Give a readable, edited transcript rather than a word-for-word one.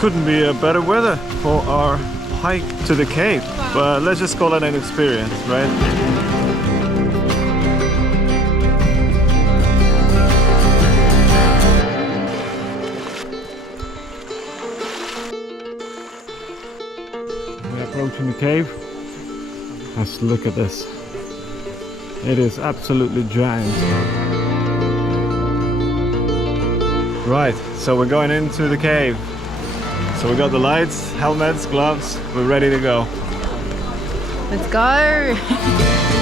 couldn't be a better weather for our hike to the cave. But let's just call it an experience, right? We're approaching the cave. Let's look at this. It is absolutely giant. Right, so we're going into the cave. So we got the lights, helmets, gloves, we're ready to go. Let's go!